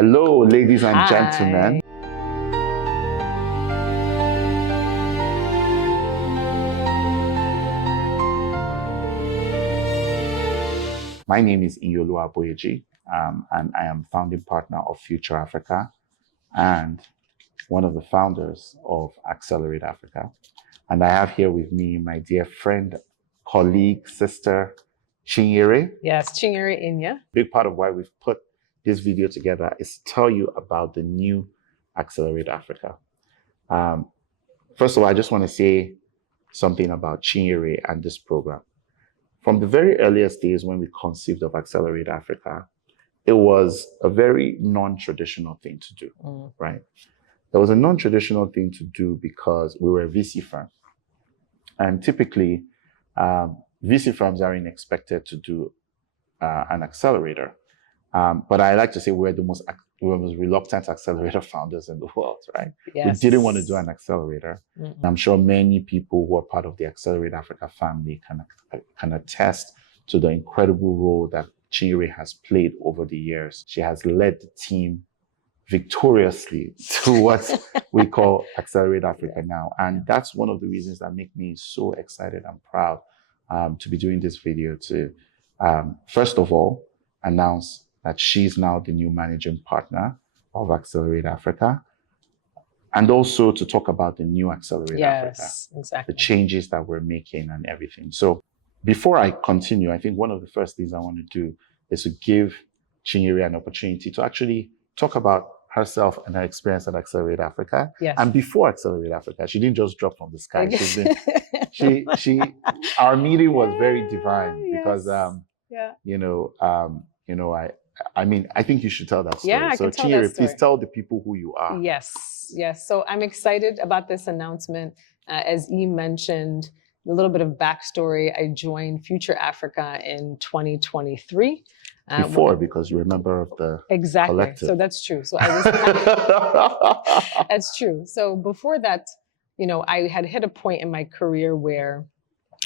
Hello, ladies and Hi. gentlemen. My name is Iyinoluwa Aboyeji, and I am founding partner of Future Africa and one of the founders of Accelerate Africa. And I have here with me my dear friend, colleague, sister, Chinyere. Yes, Chinyere Inya. Big part of why we've put this video together is to tell you about the new Accelerate Africa. First of all, I just want to say something about Chinyere and this program. From the very earliest days when we conceived of Accelerate Africa, it was a very non-traditional thing to do, right? It was a non-traditional thing to do because we were a VC firm. And typically, VC firms are expected to do an accelerator. But I like to say we're the most reluctant accelerator founders in the world, right? Yes. We didn't want to do an accelerator. I'm sure many people who are part of the Accelerate Africa family can attest to the incredible role that Chinyere has played over the years. She has led the team victoriously to what we call Accelerate Africa now. And that's one of the reasons that make me so excited and proud to be doing this video to, first of all, announce that she's now the new managing partner of Accelerate Africa, and also to talk about the new Accelerate Africa, exactly. the changes that we're making and everything. So before I continue, I think one of the first things I want to do is to give Chinyere an opportunity to actually talk about herself and her experience at Accelerate Africa. Yes. And before Accelerate Africa, she didn't just drop from the sky. She's been, our meeting was very divine because, I think you should tell that story. Yeah, I can tell that Chinyere, story. please tell the people who you are. Yes. So I'm excited about this announcement. As E mentioned, a little bit of backstory. I joined Future Africa in 2023. Because you're a member of the collective. So that's true. So that's true. So before that, I had hit a point in my career where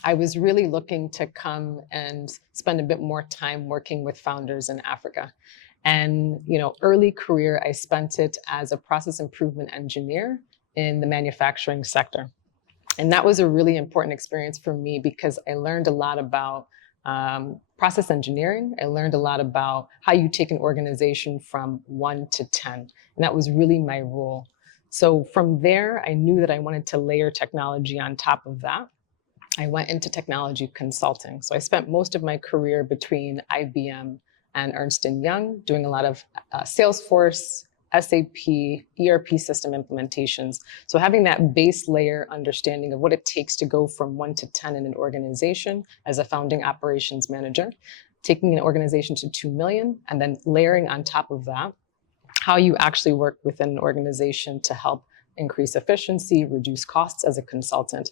I was really looking to come and spend a bit more time working with founders in Africa. And, early career, I spent it as a process improvement engineer in the manufacturing sector. And that was a really important experience for me because I learned a lot about process engineering. I learned a lot about how you take an organization from 1 to 10. And that was really my role. So from there, I knew that I wanted to layer technology on top of that. I went into technology consulting. So I spent most of my career between IBM and Ernst & Young, doing a lot of Salesforce, SAP, ERP system implementations. So having that base layer understanding of what it takes to go from 1 to 10 in an organization as a founding operations manager, taking an organization to 2 million, and then layering on top of that, how you actually work within an organization to help increase efficiency, reduce costs as a consultant.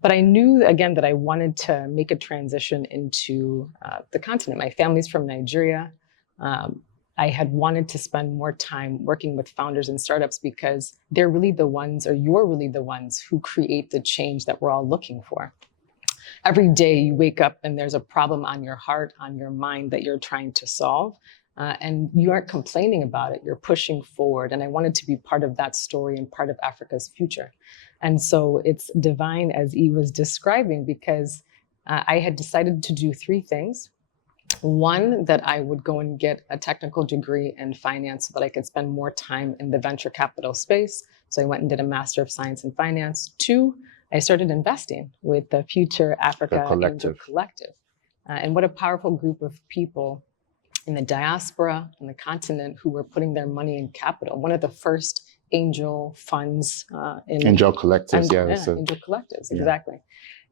But I knew, again, that I wanted to make a transition into the continent. My family's from Nigeria. I had wanted to spend more time working with founders and startups because they're really the ones, or you're really the ones who create the change that we're all looking for. Every day you wake up and there's a problem on your heart, on your mind that you're trying to solve. And you aren't complaining about it, you're pushing forward. And I wanted to be part of that story and part of Africa's future. And so it's divine, as E was describing, because I had decided to do 3 things. One, that I would go and get a technical degree in finance so that I could spend more time in the venture capital space. So I went and did a Master of Science in Finance. 2, I started investing with the Future Africa Angel Collective. And what a powerful group of people in the diaspora, on the continent, who were putting their money in capital. One of the first angel funds in Angel Collectives, Angel Collectives, exactly.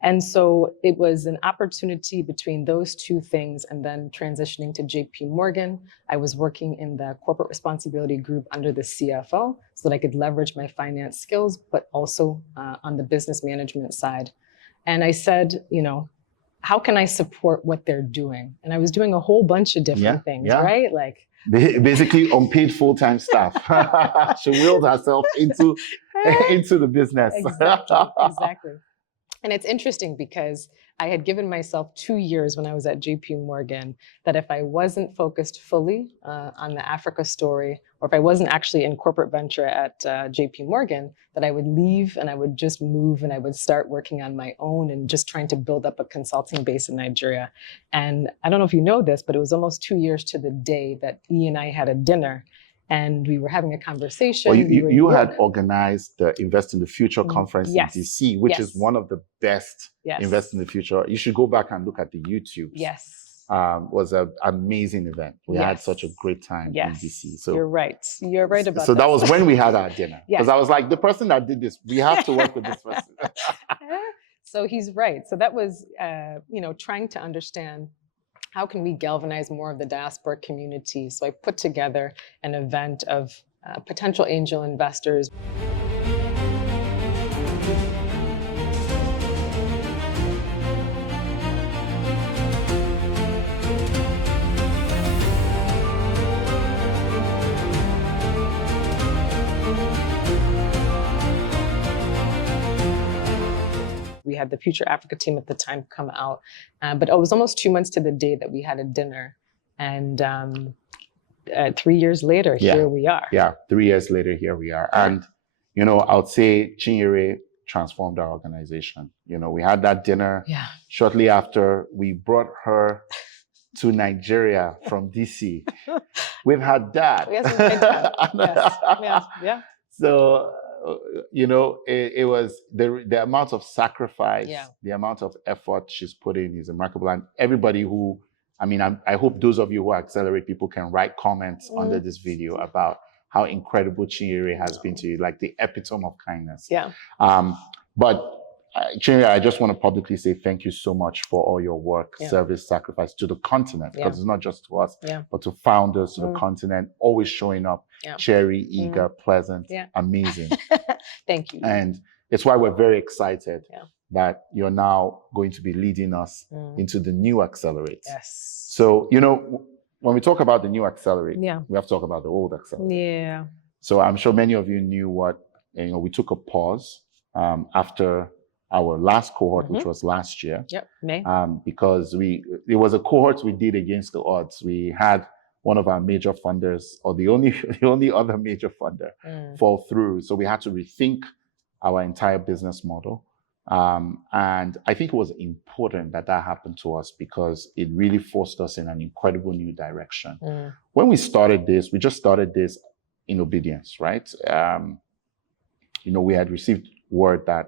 And so it was an opportunity between those 2 things, and then transitioning to JP Morgan. I was working in the corporate responsibility group under the CFO so that I could leverage my finance skills, but also on the business management side. And I said, how can I support what they're doing? And I was doing a whole bunch of different things, right? Like basically unpaid full-time staff. She wheeled herself into the business. Exactly. And it's interesting because I had given myself 2 years when I was at JP Morgan that if I wasn't focused fully on the Africa story, or if I wasn't actually in corporate venture at JP Morgan, that I would leave and I would just move and I would start working on my own and just trying to build up a consulting base in Nigeria. And I don't know if you know this, but it was almost 2 years to the day that E and I had a dinner. And we were having a conversation. Well, you had organized the Invest in the Future conference Yes. in DC, which Yes. is one of the best Yes. Invest in the Future. You should go back and look at the YouTube. Yes. Was an amazing event. We had Yes. such a great time in DC. So you're right. You're right about so that. that was when we had our dinner. Yes. Because I was like, the person that did this, we have to work with this person. So he's right. So that was, trying to understand how can we galvanize more of the diaspora community. So I put together an event of potential angel investors. We had the Future Africa team at the time come out, but it was almost 2 months to the day that we had a dinner. And 3 years later, here we are. Yeah, 3 years later, here we are. And, I would say Chinyere transformed our organization. We had that dinner. Yeah. Shortly after, we brought her to Nigeria from DC with her dad. Yes, my dad. Yes. Yeah. So, it was the amount of sacrifice, the amount of effort she's put in is remarkable. And everybody who, I hope those of you who accelerate people can write comments under this video about how incredible Chinyere has been to you, like the epitome of kindness. Yeah. But Chinyere, I just want to publicly say thank you so much for all your work, service, sacrifice to the continent, because it's not just to us, but to founders, to the continent, always showing up, cheery, eager, pleasant, amazing. Thank you. And it's why we're very excited that you're now going to be leading us into the new accelerator. Yes. So, when we talk about the new accelerator, we have to talk about the old accelerator. Yeah. So I'm sure many of you knew we took a pause after our last cohort, which was last year. Yep, May. Because it was a cohort we did against the odds. We had one of our major funders, or the only other major funder, fall through. So we had to rethink our entire business model. And I think it was important that happened to us because it really forced us in an incredible new direction. When we started this, we just started this in obedience, right? We had received word that,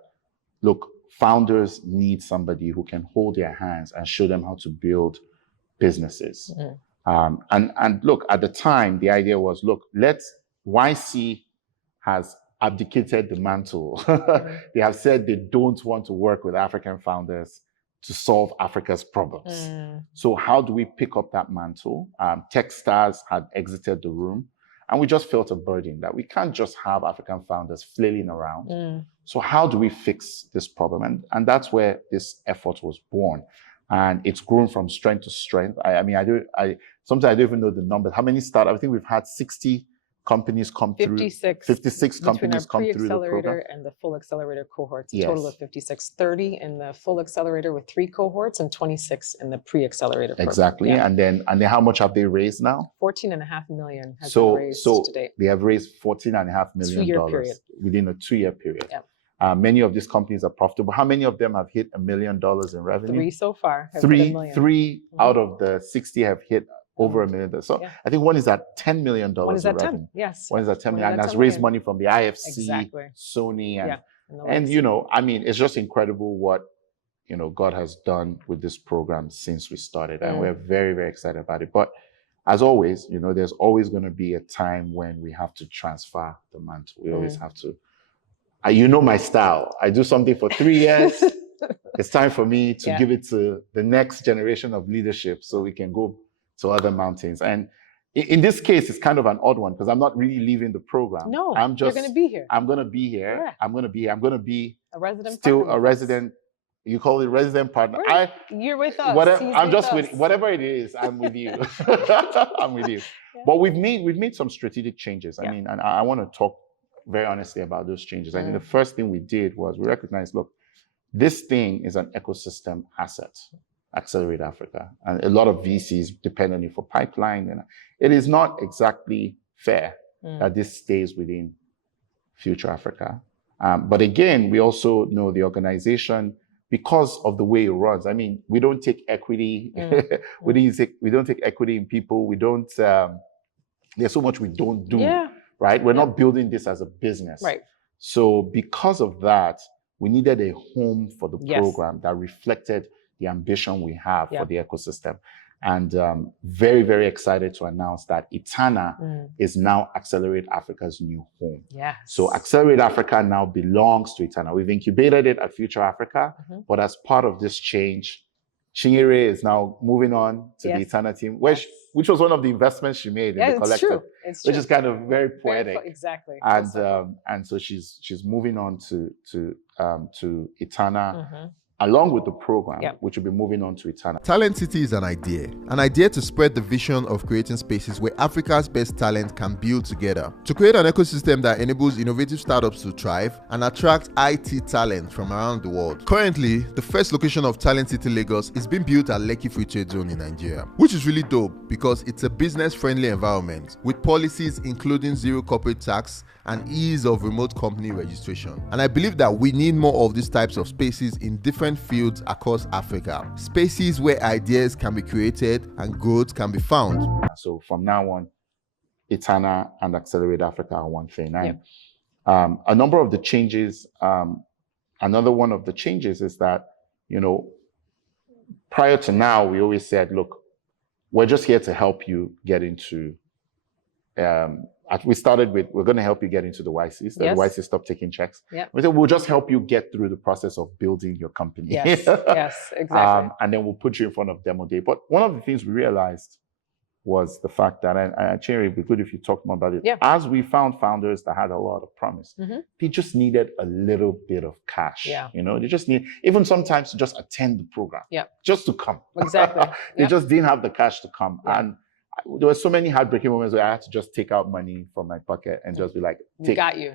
look, founders need somebody who can hold their hands and show them how to build businesses. And look, at the time, the idea was, look, YC has abdicated the mantle. They have said they don't want to work with African founders to solve Africa's problems. So how do we pick up that mantle? Techstars had exited the room, and we just felt a burden that we can't just have African founders flailing around. So how do we fix this problem? And that's where this effort was born. And it's grown from strength to strength. Sometimes I don't even know the number. How many startups? I think we've had 60 companies come 56, through. 56 companies come through the program. And the full accelerator cohorts, a total of 56, 30 in the full accelerator with 3 cohorts and 26 in the pre-accelerator program. Exactly. Yeah. And then how much have they raised now? $14.5 million has been raised to date. They have raised $14.5 million within a 2-year period. Yeah. Many of these companies are profitable. How many of them have hit $1 million in revenue? 3 so far. Three out of the 60 have hit over $1 million. So I think one is at $10 million. One is at revenue. 10, yes. One is at 10 million and has raised money from the IFC, Sony, and it's just incredible what God has done with this program since we started, and we're very, very excited about it. But as always, there's always going to be a time when we have to transfer the mantle. We always have to. My style. I do something for 3 years. It's time for me to give it to the next generation of leadership so we can go to other mountains. And in this case, it's kind of an odd one because I'm not really leaving the program. No, you're going to be here. I'm going to be here. Correct. I'm going to be a resident still partner. A resident. You call it resident partner. Right. You're with us. I'm just with whatever it is. I'm with you. I'm with you. Yeah. But we've made some strategic changes. And I want to talk very honestly about those changes. I mean, the first thing we did was we recognized, look, this thing is an ecosystem asset, Accelerate Africa. And a lot of VCs depend on it for pipeline. And it is not exactly fair that this stays within Future Africa. But again, we also know the organization, because of the way it runs. I mean, we don't take equity. We don't take equity in people. We don't, there's so much we don't do, right? We're not building this as a business. Right. So because of that, we needed a home for the program that reflected the ambition we have for the ecosystem. And very, very excited to announce that Itana is now Accelerate Africa's new home. Yes. So Accelerate Africa now belongs to Itana. We've incubated it at Future Africa, but as part of this change, Chinyere is now moving on to the Itana team, which was one of the investments she made in the collective, which is kind of very poetic. Exactly. And so she's moving on to Itana. Along with the program, which will be moving on to Itana. Talent City is an idea to spread the vision of creating spaces where Africa's best talent can build together. To create an ecosystem that enables innovative startups to thrive and attract IT talent from around the world. Currently, the first location of Talent City Lagos is being built at Lekki Free Trade Zone in Nigeria, which is really dope because it's a business-friendly environment with policies including zero corporate tax and ease of remote company registration. And I believe that we need more of these types of spaces in different fields across Africa. Spaces where ideas can be created and growth can be found. So from now on, Itana and Accelerate Africa are one thing. And a number of the changes, another one of the changes is that, prior to now, we always said, look, we're just here to help you get into we started with, we're going to help you get into the YCs. The YCs stop taking checks. We said, we'll just help you get through the process of building your company. Yes, exactly. And then we'll put you in front of demo day. But one of the things we realized was the fact that, and Chinyere, it'd be good if you talk more about it. As we found founders that had a lot of promise, they just needed a little bit of cash. They just need, even sometimes to just attend the program, just to come. Exactly. They just didn't have the cash to come. And there were so many heartbreaking moments where I had to just take out money from my pocket and just be like, got you.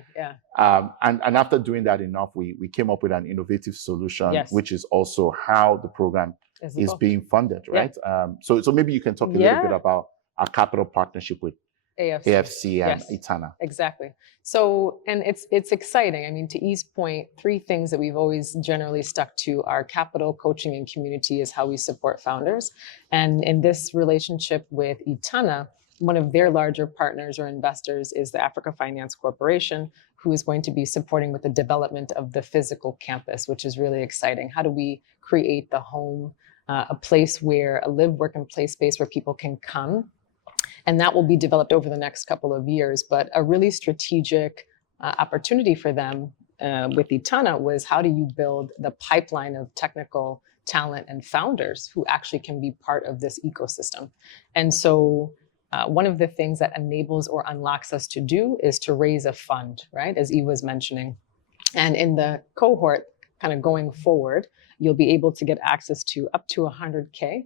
And after doing that enough, we came up with an innovative solution, which is also how the program is being funded, right? So maybe you can talk a little bit about our capital partnership with AFC and Itana. Exactly. So, and it's exciting. I mean, to E's point, three things that we've always generally stuck to are capital, coaching, and community is how we support founders. And in this relationship with Itana, one of their larger partners or investors is the Africa Finance Corporation, who is going to be supporting with the development of the physical campus, which is really exciting. How do we create the home, a place where a live, work, and play space where people can come? And that will be developed over the next couple of years. But a really strategic opportunity for them with Itana was, how do you build the pipeline of technical talent and founders who actually can be part of this ecosystem? And so one of the things that enables or unlocks us to do is to raise a fund, right? As E was mentioning. And in the cohort, kind of going forward, you'll be able to get access to up to 100K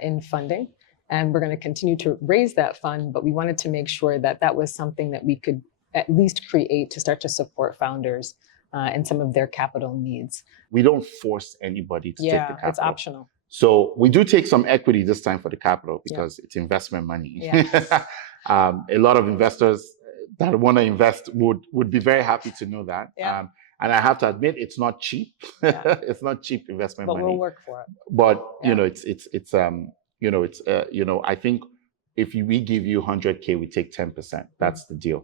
in funding. And we're going to continue to raise that fund, but we wanted to make sure that that was something that we could at least create to start to support founders and some of their capital needs. We don't force anybody to take the capital. It's optional. So we do take some equity this time for the capital because it's investment money. A lot of investors that want to invest would be very happy to know that. And I have to admit, it's not cheap. It's not cheap investment money. But we'll work for it. But I think if we give you 100K, we take 10%. That's the deal.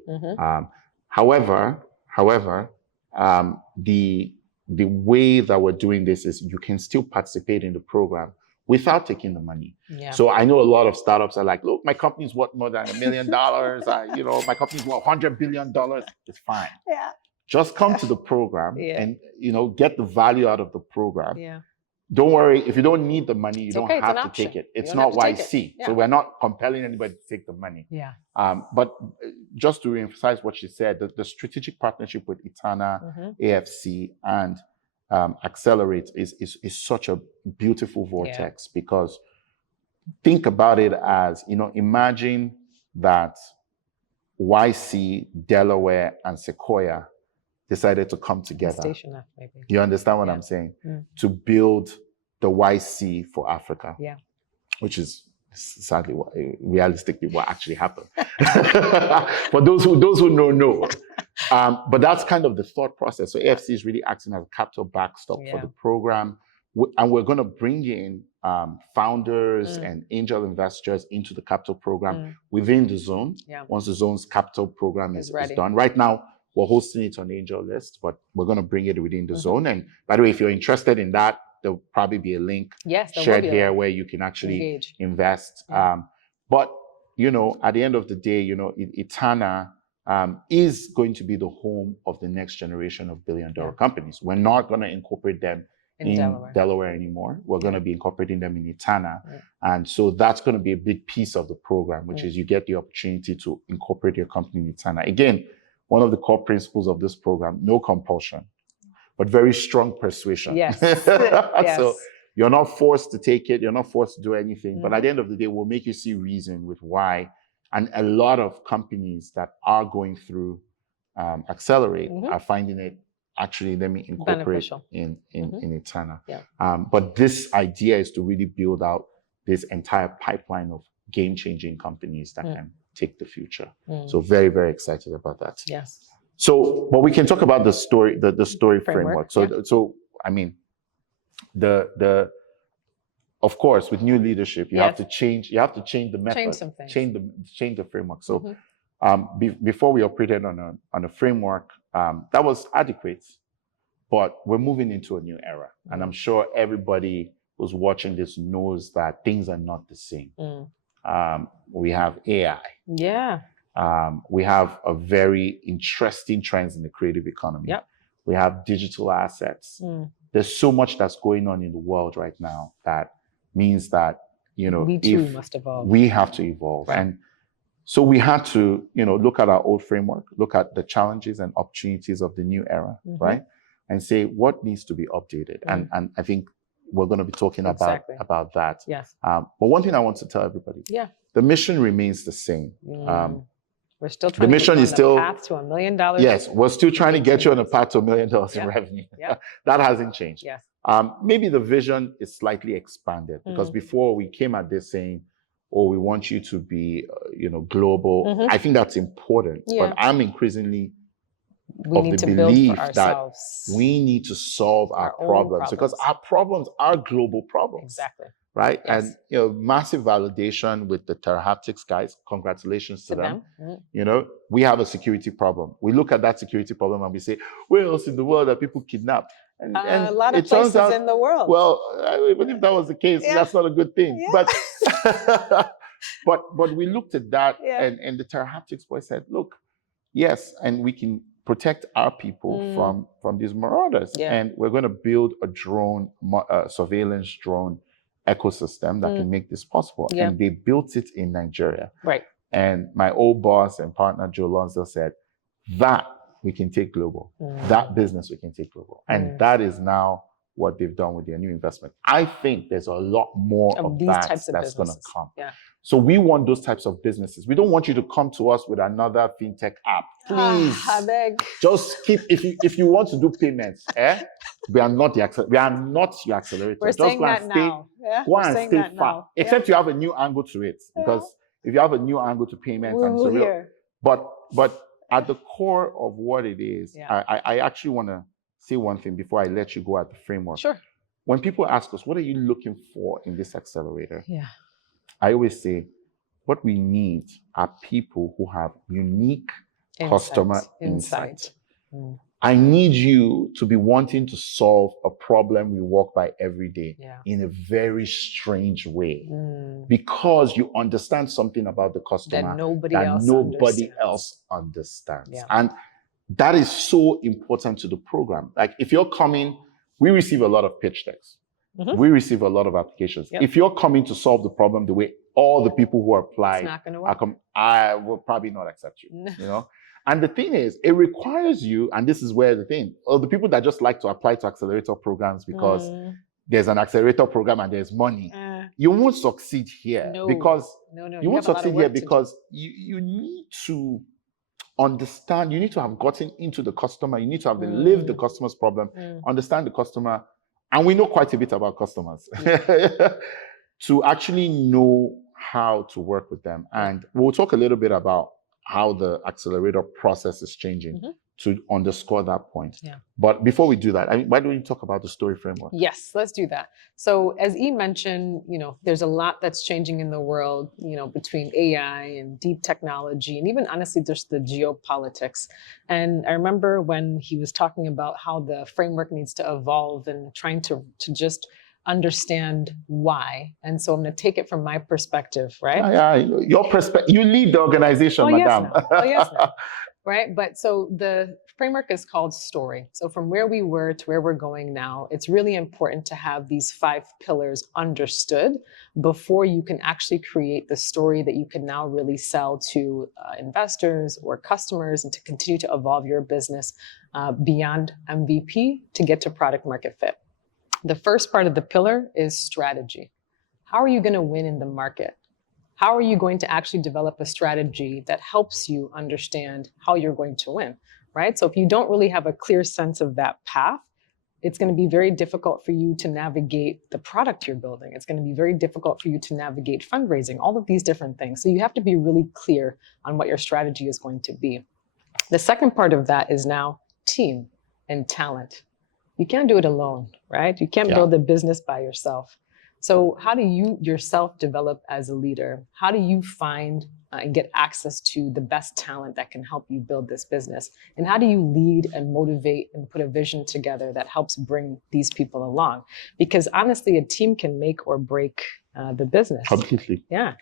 However, the way that we're doing this is you can still participate in the program without taking the money. So I know a lot of startups are like, look, my company's worth more than $1 million. My company's worth $100 billion. It's fine. Just come to the program and get the value out of the program. Don't worry, if you don't need the money, you don't have to take it. It's not YC. So we're not compelling anybody to take the money. But just to reemphasize what she said, the strategic partnership with Itana, AFC, and Accelerate is such a beautiful vortex because think about it as, imagine that YC, Delaware, and Sequoia decided to come together. Station F, maybe. You understand what Yeah. I'm saying? Mm. To build the YC for Africa. Yeah. Which is sadly, realistically, what actually happened. For those who know. But that's kind of the thought process. So AFC is really acting as a capital backstop for the program. And we're going to bring in founders and angel investors into the capital program within the zone. Yeah. Once the zone's capital program is ready. done. Right now, we're hosting it on the angel list, but we're going to bring it within the zone. And by the way, if you're interested in that, there'll probably be a link shared here where you can actually invest. But, you know, at the end of the day, you know, Itana is going to be the home of the next generation of billion-dollar companies. We're not going to incorporate them in Delaware anymore. We're going to be incorporating them in Itana. And so that's going to be a big piece of the program, which is you get the opportunity to incorporate your company in Itana. Again, one of the core principles of this program, no compulsion, but very strong persuasion. Yes. So you're not forced to take it. You're not forced to do anything. But at the end of the day, we'll make you see reason with why. And a lot of companies that are going through Accelerate are finding it actually, let me incorporate in Itana. But this idea is to really build out this entire pipeline of game-changing companies that can take the future. So very, very excited about that. Yes. So, but we can talk about the story, the story framework. So I mean, of course, with new leadership, you have to change the method, change some things. change the framework. So, before we operated on a framework that was adequate, but we're moving into a new era, and I'm sure everybody who's watching this knows that things are not the same. We have AI. Yeah. We have a very interesting trends in the creative economy. Yep. We have digital assets. There's so much that's going on in the world right now that means that, you know, we too must evolve. We have to evolve. Right. And so we had to, you know, look at our old framework, look at the challenges and opportunities of the new era, right? And say what needs to be updated. And I think we're going to be talking about that. Yes. But one thing I want to tell everybody, the mission remains the same. We're still trying the mission to is still path to $1 million. Yes, we're still trying to get you on a path to $1 million in revenue. That hasn't changed. Yes. Maybe the vision is slightly expanded because before we came at this saying, "Oh, we want you to be, you know, global." I think that's important, but I'm increasingly of the belief that we need to solve our problems because our problems are global problems. Exactly. Right? Yes. And, you know, massive validation with the TerraHaptics guys. Congratulations to them. You know, we have a security problem. We look at that security problem and we say, where else in the world are people kidnapped? And a lot of places in the world. Well, even if that was the case, that's not a good thing. But but we looked at that and the TerraHaptics boy said, look, yes, and we can protect our people from these marauders. And we're going to build a drone, surveillance drone ecosystem that can make this possible. And they built it in Nigeria. Right. And my old boss and partner, Joe Lonsdale, said, that we can take global. That business we can take global. And that is now what they've done with their new investment. I think there's a lot more of these that types of that's going to businesses. come. So we want those types of businesses. We don't want you to come to us with another fintech app. Please, I beg. just keep. If you want to do payments, we are not your accelerator. We're just saying go and that stay, now. go and stay far. Except you have a new angle to it, because if you have a new angle to payments and so real, but at the core of what it is, I actually want to say one thing before I let you go at the framework. Sure. When people ask us, what are you looking for in this accelerator? I always say, what we need are people who have unique customer insight. I need you to be wanting to solve a problem we walk by every day in a very strange way because you understand something about the customer that nobody else understands. And that is so important to the program. Like if you're coming, we receive a lot of pitch decks. We receive a lot of applications. If you're coming to solve the problem the way all the people who apply I will probably not accept you. You know? And the thing is, it requires you, and this is where the thing, the people that just like to apply to accelerator programs because there's an accelerator program and there's money, you won't succeed here because you won't succeed here because you need to understand, you need to have gotten into the customer, you need to have lived the customer's problem, understand the customer, and we know quite a bit about customers, to actually know how to work with them. And we'll talk a little bit about how the accelerator process is changing to underscore that point. Yeah. But before we do that, why don't you talk about the story framework? Yes, let's do that. So as E mentioned, there's a lot that's changing in the world, between AI and deep technology, and even honestly, just the geopolitics. And I remember when he was talking about how the framework needs to evolve and trying to just understand why. And so I'm going to take it from my perspective, right? Your perspective, you lead the organization, madam. Yes, no. Right? But so the framework is called story. So from where we were to where we're going now, it's really important to have these 5 pillars understood before you can actually create the story that you can now really sell to investors or customers, and to continue to evolve your business beyond MVP to get to product market fit. The first part of the pillar is strategy. How are you going to win in the market? How are you going to actually develop a strategy that helps you understand how you're going to win, right? So if you don't really have a clear sense of that path, it's going to be very difficult for you to navigate the product you're building. It's going to be very difficult for you to navigate fundraising, all of these different things. So you have to be really clear on what your strategy is going to be. The second part of that is now team and talent. You can't do it alone, right? You can't build a business by yourself. So how do you yourself develop as a leader? How do you find and get access to the best talent that can help you build this business? And how do you lead and motivate and put a vision together that helps bring these people along? Because honestly, a team can make or break the business. Completely. Yeah.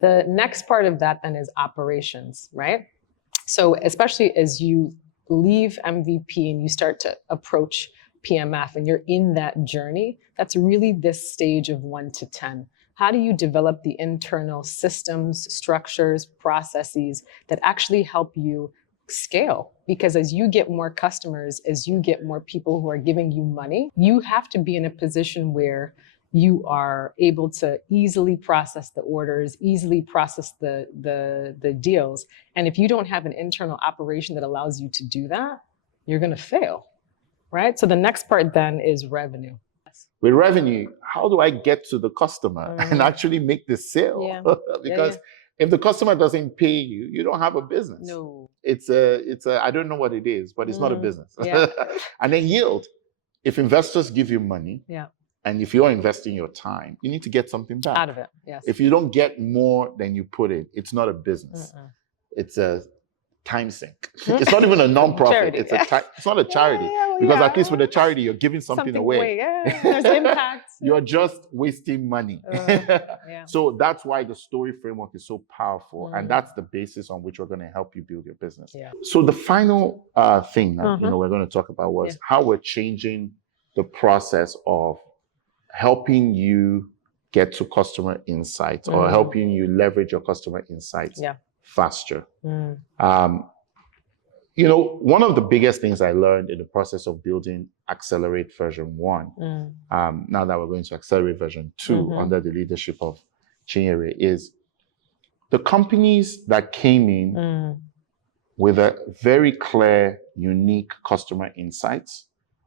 The next part of that then is operations, right? So especially as you leave MVP and you start to approach PMF and you're in that journey, that's really this stage of 1 to 10. How do you develop the internal systems, structures, processes that actually help you scale? Because as you get more customers, as you get more people who are giving you money, you have to be in a position where you are able to easily process the orders, easily process the deals. And if you don't have an internal operation that allows you to do that, you're going to fail. Right? So the next part then is revenue. With revenue, how do I get to the customer and actually make the sale? Yeah. Because if the customer doesn't pay you, you don't have a business. No. It's a I don't know what it is, but it's not a business. Yeah. And then yield. If investors give you money, and if you're investing your time, you need to get something back out of it. Yes. If you don't get more than you put in, it's not a business. It's a time sink. It's not even a non-profit. It's not a charity. Because at least with a charity, you're giving something away. There's impact. You're just wasting money. So that's why the story framework is so powerful. And that's the basis on which we're going to help you build your business. So the final thing that we're going to talk about was how we're changing the process of helping you get to customer insights or helping you leverage your customer insights faster. One of the biggest things I learned in the process of building Accelerate version 1, now that we're going to Accelerate version 2 under the leadership of Chinyere, is the companies that came in with a very clear, unique customer insights.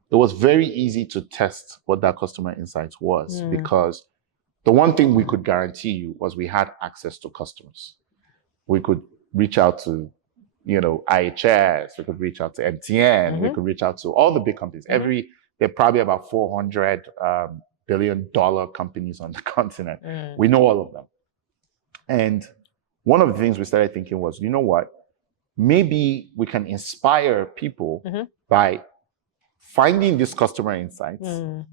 It was very easy to test what that customer insights was because the one thing we could guarantee you was we had access to customers. We could reach out to IHS, we could reach out to MTN, we could reach out to all the big companies. There are probably about 400 billion-dollar companies on the continent. We know all of them. And one of the things we started thinking was, you know what? Maybe we can inspire people by finding these customer insights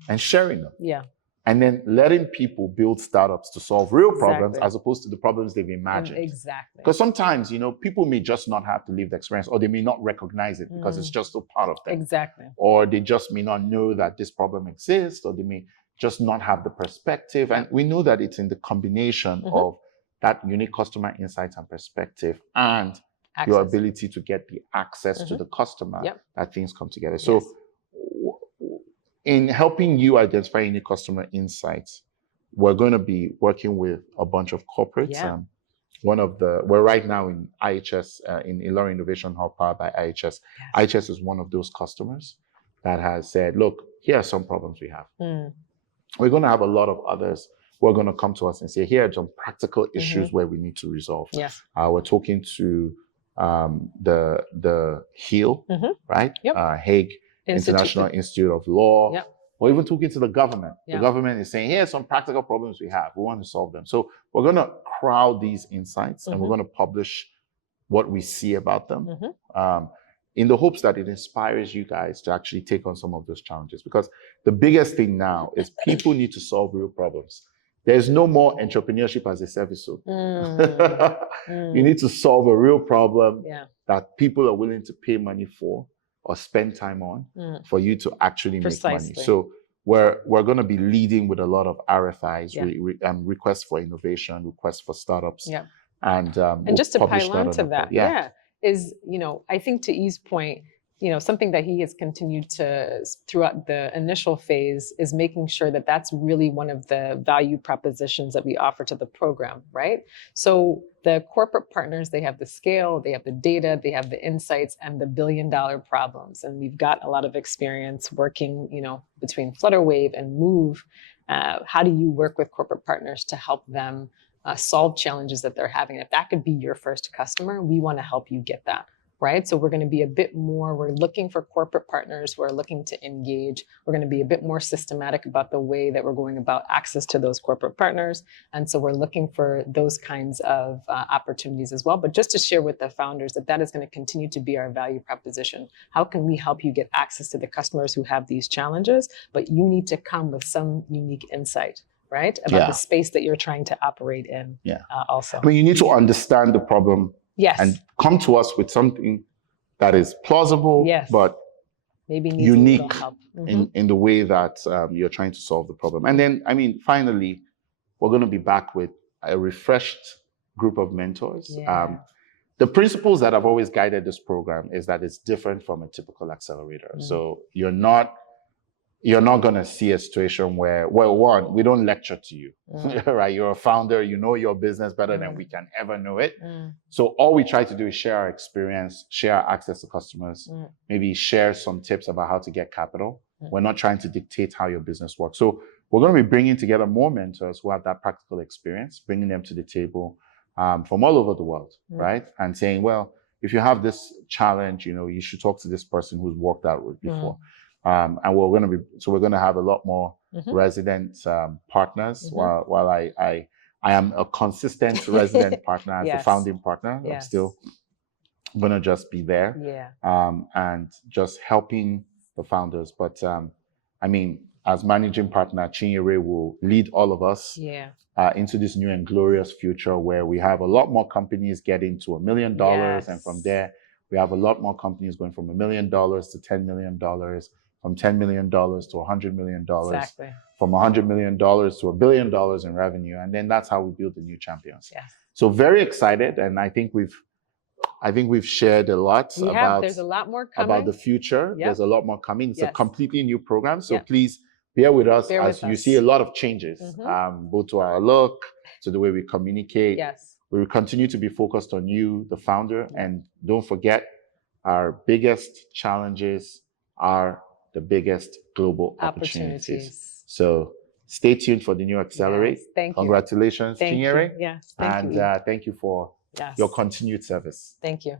and sharing them. And then letting people build startups to solve real problems as opposed to the problems they've imagined. Exactly. Because sometimes, people may just not have the lived experience, or they may not recognize it because it's just a part of them. Exactly. Or they just may not know that this problem exists, or they may just not have the perspective. And we know that it's in the combination of that unique customer insights and perspective and your ability to get the access to the customer that things come together. So in helping you identify unique customer insights, we're going to be working with a bunch of corporates, we're right now in IHS, in Ilorin Innovation Hub powered by IHS. Yes. IHS is one of those customers that has said, look, here are some problems we have. We're going to have a lot of others who are going to come to us and say, here are some practical issues where we need to resolve. Yes. We're talking to the HEAL, right? Yep. Hague International Institute of Law. Yep. Or even talking to the government. Yeah. The government is saying, here are some practical problems we have. We want to solve them. So we're going to crowd these insights and we're going to publish what we see about them in the hopes that it inspires you guys to actually take on some of those challenges. Because the biggest thing now is people need to solve real problems. There's no more entrepreneurship as a service. You need to solve a real problem that people are willing to pay money for or spend time on for you to actually make money. So we're going to be leading with a lot of RFIs, requests for innovation, requests for startups. Yeah. And just to pile on to that, is, I think to E's point, something that he has continued to, throughout the initial phase, is making sure that that's really one of the value propositions that we offer to the program, right? So the corporate partners, they have the scale, they have the data, they have the insights and the billion-dollar problems. And we've got a lot of experience working, between Flutterwave and Move. How do you work with corporate partners to help them solve challenges that they're having? If that could be your first customer, we want to help you get that. Right? So we're going to be a bit more, we're looking for corporate partners who are looking to engage. We're going to be a bit more systematic about the way that we're going about access to those corporate partners. And so we're looking for those kinds of opportunities as well. But just to share with the founders that is going to continue to be our value proposition. How can we help you get access to the customers who have these challenges? But you need to come with some unique insight, right? About the space that you're trying to operate in also. I mean, you need to understand the problem. Yes. And come to us with something that is plausible, but maybe unique in the way that you're trying to solve the problem. And then, finally, we're going to be back with a refreshed group of mentors. Yeah. The principles that have always guided this program is that it's different from a typical accelerator. So you're not going to see a situation where, well, one, we don't lecture to you, right? You're a founder, you know your business better than we can ever know it. So all we try to do is share our experience, share our access to customers, maybe share some tips about how to get capital. We're not trying to dictate how your business works. So we're going to be bringing together more mentors who have that practical experience, bringing them to the table from all over the world, right? And saying, well, if you have this challenge, you should talk to this person who's walked that route before. And we're going to have a lot more resident partners. While I am a consistent resident partner as the founding partner, I'm still going to just be there and just helping the founders. But as managing partner, Chinyere will lead all of us into this new and glorious future where we have a lot more companies getting to $1 million, and from there we have a lot more companies going from $1 million to $10 million. From $10 million to $100 million, exactly. From $100 million to $1 billion in revenue. And then that's how we build the new champions. Yes. So very excited. And I think we've shared a lot there's a lot more coming. About the future. Yep. There's a lot more coming. It's a completely new program. So please bear with us as you see a lot of changes, both to our look, to the way we communicate. Yes. We will continue to be focused on you, the founder. And don't forget, our biggest challenges are the biggest global opportunities. So stay tuned for the new Accelerate. Yes, thank you. Congratulations, Chinyere. Yes, thank you. And thank you for your continued service. Thank you.